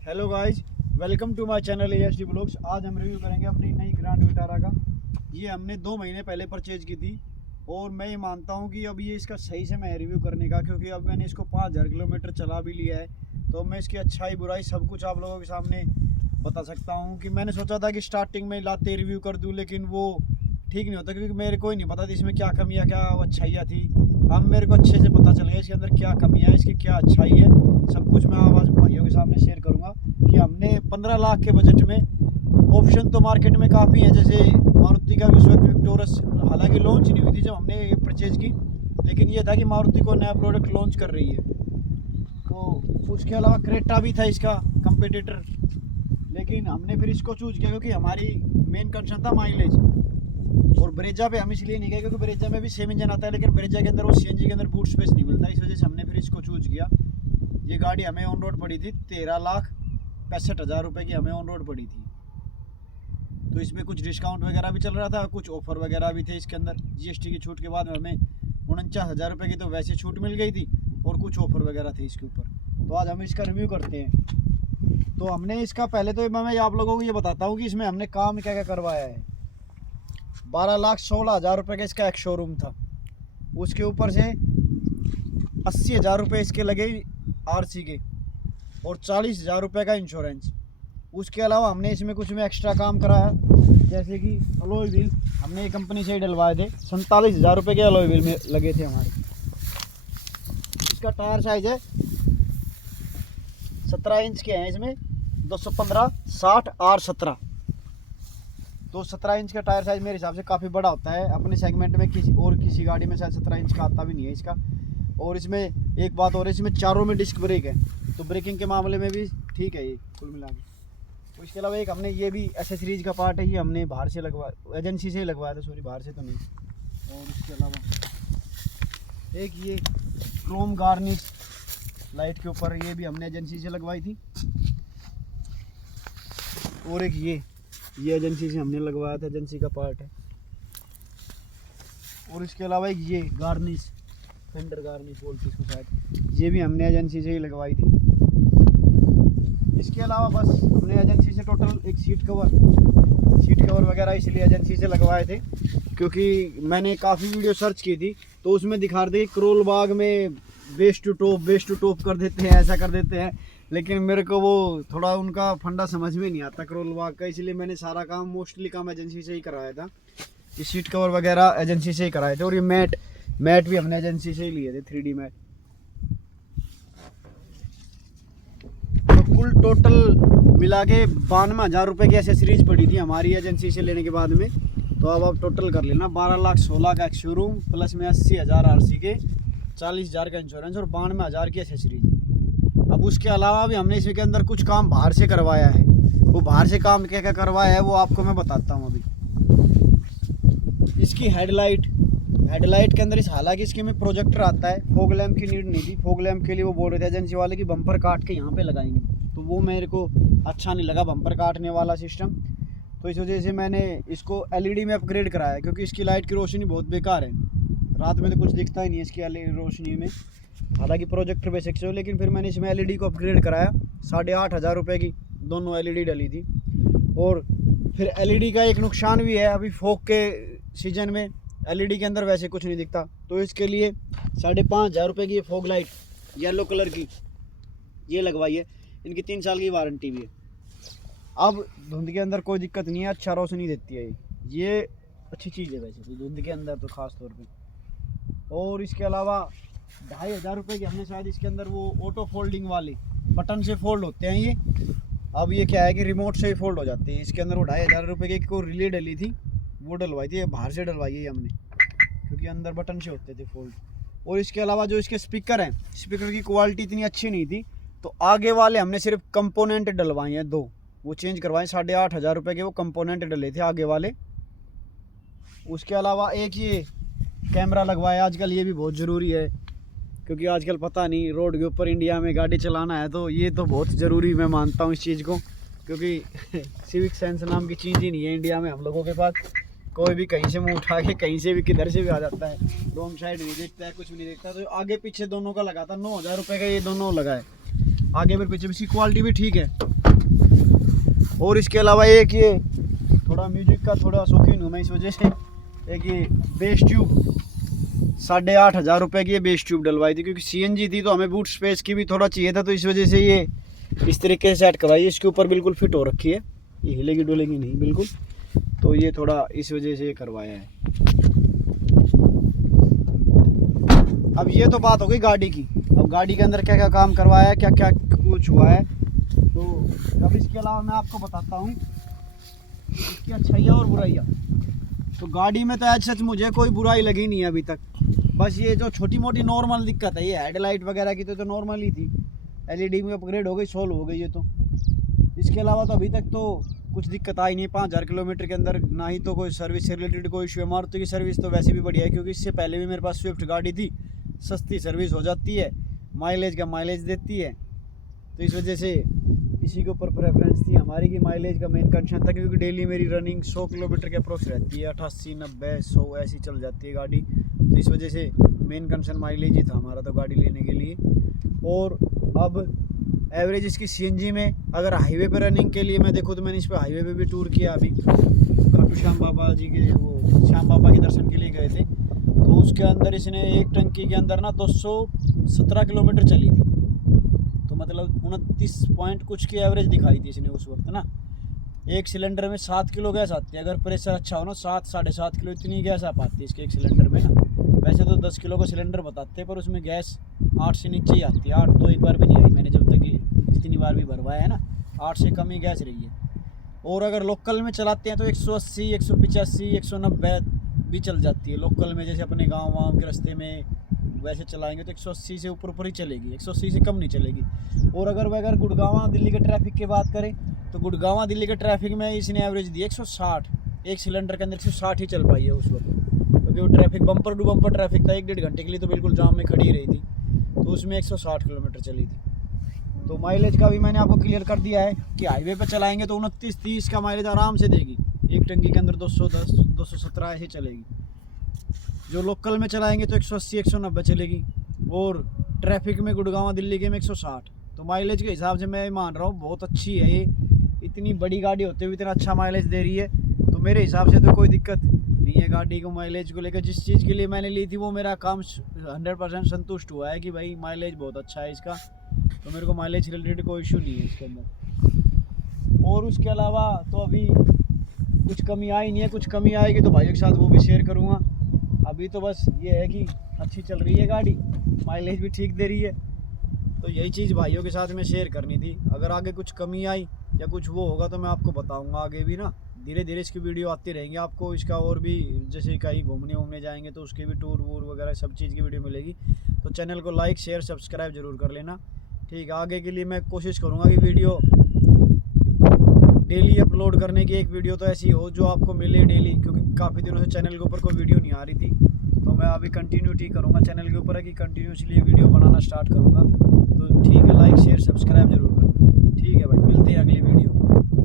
Hello guys, welcome to my channel ASD blogs. आज हम review करेंगे अपनी नई ग्रैंड विटारा का। ये हमने 2 महीने पहले परचेज की थी और मैं ये मानता हूँ कि अब ये इसका सही से मैं रिव्यू करने का, क्योंकि अब मैंने इसको 5000 किलोमीटर चला भी लिया है, तो मैं इसकी अच्छाई बुराई सब कुछ आप लोगों के सामने बता सकता हूँ। कि मैंने सोचा था कि स्टार्टिंग में लाते रिव्यू कर दूँ, लेकिन वो ठीक नहीं होता, क्योंकि मेरे को ही नहीं पता थी इसमें क्या कमियाँ क्या अच्छाइयाँ थी। अब मेरे को अच्छे से पता चल गया इसके अंदर क्या कमियाँ है, इसकी क्या अच्छाई है, सब कुछ मैं आज भाइयों के सामने शेयर करूँगा। कि हमने 15 लाख के बजट में ऑप्शन तो मार्केट में काफ़ी है, जैसे मारुति का इस वक्त विक्टोरस हालांकि लॉन्च नहीं हुई थी जब हमने ये परचेज की, लेकिन ये था कि मारुति को नया प्रोडक्ट लॉन्च कर रही है। तो उसके अलावा क्रेटा भी था इसका कंपेटिटर, लेकिन हमने फिर इसको चूज़ किया क्योंकि हमारी मेन कंसर्न था माइलेज। और ब्रेजा पे हम इसलिए नहीं गए क्योंकि ब्रेजा में भी सेम इंजन आता है, लेकिन ब्रेजा के अंदर वो CNG के अंदर बूट स्पेस नहीं मिलता, इस वजह से हमने फिर इसको चूज़ किया। ये गाड़ी हमें ऑन रोड पड़ी थी 13,65,000 रुपये की हमें ऑन रोड पड़ी थी। तो इसमें कुछ डिस्काउंट वगैरह भी चल रहा था, कुछ ऑफर वगैरह भी थे इसके अंदर। GST की छूट के बाद में हमें 49,000 रुपये की तो वैसे छूट मिल गई थी और कुछ ऑफर वगैरह थे इसके ऊपर। तो आज हम इसका रिव्यू करते हैं। तो हमने इसका पहले तो मैं आप लोगों को ये बताता हूँ कि इसमें हमने काम क्या क्या करवाया है। 12,16,000 रुपये का इसका एक शोरूम था, उसके ऊपर से 80,000 रुपये इसके लगे RC के और 40,000 रुपये का इंश्योरेंस। उसके अलावा हमने इसमें कुछ में एक्स्ट्रा काम कराया, जैसे कि अलॉय व्हील हमने ये कंपनी से ही डलवाए थे, 47,000 रुपये के अलॉय व्हील में लगे थे हमारे। इसका टायर साइज है 17 इंच के हैं, इसमें 215/60R17। तो 17 इंच का टायर साइज मेरे हिसाब से काफ़ी बड़ा होता है अपने सेगमेंट में, किसी गाड़ी में शायद 17 इंच का आता भी नहीं है इसका। और इसमें एक बात और है, इसमें चारों में डिस्क ब्रेक है, तो ब्रेकिंग के मामले में भी ठीक है ये कुल मिला के। तो इसके अलावा एक हमने ये भी एसेसरीज का पार्ट है, ये हमने बाहर से लगवाया, एजेंसी से ही लगवाया था, सॉरी बाहर से तो नहीं। और इसके अलावा एक ये क्रोम गार्निश लाइट के ऊपर, ये भी हमने एजेंसी से लगवाई थी। और एक ये एजेंसी से हमने लगवाया था, एजेंसी का पार्ट है। और इसके अलावा एक ये गार्निश, फेंडर गार्निश बोलते इसको शायद, ये भी हमने एजेंसी से ही लगवाई थी। इसके अलावा बस हमने एजेंसी से टोटल एक सीट कवर वगैरह इसलिए एजेंसी से लगवाए थे, क्योंकि मैंने काफ़ी वीडियो सर्च की थी, तो उसमें दिखा रहे थे कि करोल बाग में बेस टू टॉप कर देते हैं, ऐसा कर देते हैं, लेकिन मेरे को वो थोड़ा उनका फंडा समझ में नहीं आता करोल बाग का, इसलिए मैंने सारा काम मोस्टली काम एजेंसी से ही कराया था। ये सीट कवर वगैरह एजेंसी से ही कराए थे। और ये मैट भी हमने एजेंसी से ही लिए थे, 3D मैट। तो कुल टोटल मिला के 92,000 रुपये की एसेसरीज पड़ी थी हमारी एजेंसी से लेने के बाद में। तो अब आप टोटल कर लेना, 12,16,000 का एक शोरूम प्लस में 80,000 RC के, 40,000 का इंश्योरेंस और 92,000 की एसेसरीज। अब उसके अलावा भी हमने इसके अंदर कुछ काम बाहर से करवाया है। वो बाहर से काम क्या क्या करवाया है वो आपको मैं बताता हूँ अभी। इसकी हेडलाइट के अंदर हालांकि इसके में प्रोजेक्टर आता है, फॉग लैम्प की नीड नहीं थी। फॉग लैम्प के लिए वो बोल रहे थे एजेंसी वाले कि बम्पर काट के यहाँ पे लगाएंगे, तो वो मेरे को अच्छा नहीं लगा बम्पर काटने वाला सिस्टम। तो इस वजह से मैंने इसको LED में अपग्रेड कराया, क्योंकि इसकी लाइट की रोशनी बहुत बेकार है, रात में तो कुछ दिखता ही नहीं है इसकी LED रोशनी में, हालांकि प्रोजेक्टर बेसिक से हो। लेकिन फिर मैंने इसमें LED को अपग्रेड कराया, 8,500 रुपये की दोनों LED डली थी। और फिर LED का एक नुकसान भी है, अभी फॉग के सीजन में LED के अंदर वैसे कुछ नहीं दिखता, तो इसके लिए 5,500 रुपये की ये फॉग लाइट येलो कलर की ये लगवाई है। इनकी 3 साल की वारंटी भी है। अब धुंध के अंदर कोई दिक्कत नहीं है, अच्छा रोशनी देती है ये अच्छी चीज़ है वैसे तो धुंध के अंदर तो ख़ास तौर पे। और इसके अलावा 2,500 रुपये की हमने शायद इसके अंदर वो ऑटो फोल्डिंग वाले बटन से फोल्ड होते हैं ये। अब ये क्या है कि रिमोट से ही फोल्ड हो जाते हैं। इसके अंदर वो 2,500 रुपये की को रिले डली थी, वो डलवाई थी, बाहर से डलवाई है हमने, क्योंकि अंदर बटन से होते थे फोल्ड। और इसके अलावा जो इसके स्पीकर हैं, स्पीकर की क्वालिटी इतनी अच्छी नहीं थी, तो आगे वाले हमने सिर्फ कंपोनेंट डलवाए हैं 2, वो चेंज करवाए। 8,500 रुपये के वो कंपोनेंट डले थे आगे वाले। उसके अलावा एक ये कैमरा लगवाया आजकल, ये भी बहुत ज़रूरी है, क्योंकि आजकल पता नहीं रोड के ऊपर इंडिया में गाड़ी चलाना है, तो ये तो बहुत ज़रूरी मैं मानता हूँ इस चीज़ को, क्योंकि सिविक सेंस नाम की चीज़ ही नहीं है इंडिया में हम लोगों के पास। कोई भी कहीं से मुंह उठा के कहीं से भी किधर से भी आ जाता है, रोंग साइड नहीं देखता है, कुछ भी नहीं देखता। तो आगे पीछे दोनों का लगा था 9,000 रुपये का, ये दोनों लगा है। आगे फिर पीछे इसकी क्वालिटी भी ठीक है। और इसके अलावा एक ये थोड़ा म्यूजिक का थोड़ा शौकीन हूँ मैं, इस वजह से एक ये बेस ट्यूब 8,500 रुपये की ये बेस ट्यूब डलवाई थी, क्योंकि सीएनजी थी तो हमें बूट स्पेस की भी थोड़ा चाहिए था, तो इस वजह से ये इस तरीके से सेट करवाई। इसके ऊपर बिल्कुल फिट हो रखी है, ये हिलेगी डुलेगी नहीं बिल्कुल, तो ये थोड़ा इस वजह से ये करवाया है। अब ये तो बात हो गई गाड़ी की। अब गाड़ी के अंदर क्या क्या काम करवाया है, क्या क्या कुछ हुआ है, तो अब इसके अलावा मैं आपको बताता हूँ इसकी अच्छाइयाँ और बुराइयाँ। तो गाड़ी में तो आज सच मुझे कोई बुराई लगी नहीं है अभी तक, बस ये जो छोटी मोटी नॉर्मल दिक्कत है, ये हेडलाइट वगैरह की तो नॉर्मल ही थी, एलईडी में अपग्रेड हो गई, सोल्व हो गई ये तो। इसके अलावा तो अभी तक तो कुछ दिक्कत आई नहीं। 5,000 किलोमीटर के अंदर ना ही तो कोई सर्विस से रिलेटेड कोई इशू है। मारुति की सर्विस तो वैसे भी बढ़िया है, क्योंकि इससे पहले भी मेरे पास स्विफ्ट गाड़ी थी, सस्ती सर्विस हो जाती है, माइलेज का माइलेज देती है, तो इस वजह से इसी के ऊपर प्रेफरेंस थी हमारी कि माइलेज का मेन कंसर्न था, क्योंकि डेली मेरी रनिंग 100 किलोमीटर के अप्रोक्स रहती है, 88, 90, 100 ऐसी चल जाती है गाड़ी, तो इस वजह से मेन कंसर्न माइलेज ही था हमारा तो गाड़ी लेने के लिए। और अब एवरेज इसकी सीएनजी में अगर हाईवे पे रनिंग के लिए मैं देखूँ तो मैंने इस पर हाईवे पे भी टूर किया, अभी खाटू श्याम बाबा जी के वो श्याम बाबा के दर्शन के लिए गए थे, तो उसके अंदर इसने एक टंकी के अंदर ना 217 किलोमीटर चली थी, तो मतलब 29 पॉइंट कुछ की एवरेज दिखाई थी इसने उस वक्त ना। एक सिलेंडर में 7 किलो गैस आती है, अगर प्रेशर अच्छा हो ना 7 साढ़े 7 किलो इतनी गैस आ पाती है इसके एक सिलेंडर में ना। वैसे तो 10 किलो का सिलेंडर बताते हैं, पर उसमें गैस 8 से नीचे ही आती है। 8 तो एक बार भी नहीं आई मैंने जब तक जितनी बार भी भरवाया है ना, 8 से कम ही गैस रही है। और अगर लोकल में चलाते हैं तो 180, 185, 190 भी चल जाती है लोकल में, जैसे अपने गाँव वाँव के रास्ते में वैसे चलाएंगे तो 180 से ऊपर ही चलेगी, 180 से कम नहीं चलेगी। और अगर गुड़गांव दिल्ली के ट्रैफिक की बात करें तो गुड़गांव दिल्ली के ट्रैफिक में इसने एवरेज दी 160, एक सिलेंडर के अंदर 160 ही चल पाई है उस वक्त, क्योंकि वो traffic bumper to bumper traffic था, 1-1.5 घंटे के लिए तो बिल्कुल जाम में खड़ी रही थी, तो उसमें 160 किलोमीटर चली थी। तो माइलेज का भी मैंने आपको क्लियर कर दिया है कि हाईवे पर चलाएंगे तो 29-30 का माइलेज आराम से देगी, एक टंकी के अंदर 210, 217 ऐसे चलेगी। जो लोकल में चलाएंगे तो 180, 190 चलेगी, और ट्रैफिक में गुड़गांव दिल्ली के में 160। तो माइलेज के हिसाब से मैं मान रहा हूँ बहुत अच्छी है ये, इतनी बड़ी गाड़ी होते हुए इतना अच्छा माइलेज दे रही है, तो मेरे हिसाब से तो कोई दिक्कत नहीं है गाड़ी को माइलेज को लेकर। जिस चीज़ के लिए मैंने ली थी वो मेरा काम 100% संतुष्ट हुआ है कि भाई माइलेज बहुत अच्छा है इसका, तो मेरे को माइलेज से रिलेटेड कोई इशू नहीं है इसके अंदर। और उसके अलावा तो अभी कुछ कमी आई नहीं है, कुछ कमी आएगी तो भाइयों के साथ वो भी शेयर करूँगा। अभी तो बस ये है कि अच्छी चल रही है गाड़ी, माइलेज भी ठीक दे रही है, तो यही चीज़ भाइयों के साथ में शेयर करनी थी। अगर आगे कुछ कमी आई या कुछ वो होगा तो मैं आपको बताऊंगा आगे भी ना, धीरे धीरे इसकी वीडियो आती रहेंगी आपको। इसका और भी जैसे कहीं घूमने जाएंगे तो उसके भी टूर वूर वगैरह सब चीज़ की वीडियो मिलेगी, तो चैनल को लाइक शेयर सब्सक्राइब ज़रूर कर लेना, ठीक है। आगे के लिए मैं कोशिश करूँगा कि वीडियो डेली अपलोड करने की, एक वीडियो तो ऐसी हो जो आपको मिले डेली, क्योंकि काफ़ी दिनों से चैनल के ऊपर कोई वीडियो नहीं आ रही थी, तो मैं अभी कंटिन्यूटी करूँगा चैनल के ऊपर है कि कंटिन्यूसली वीडियो बनाना स्टार्ट करूँगा। तो ठीक है, लाइक शेयर सब्सक्राइब जरूर करना, ठीक है भाई, मिलते हैं अगली वीडियो।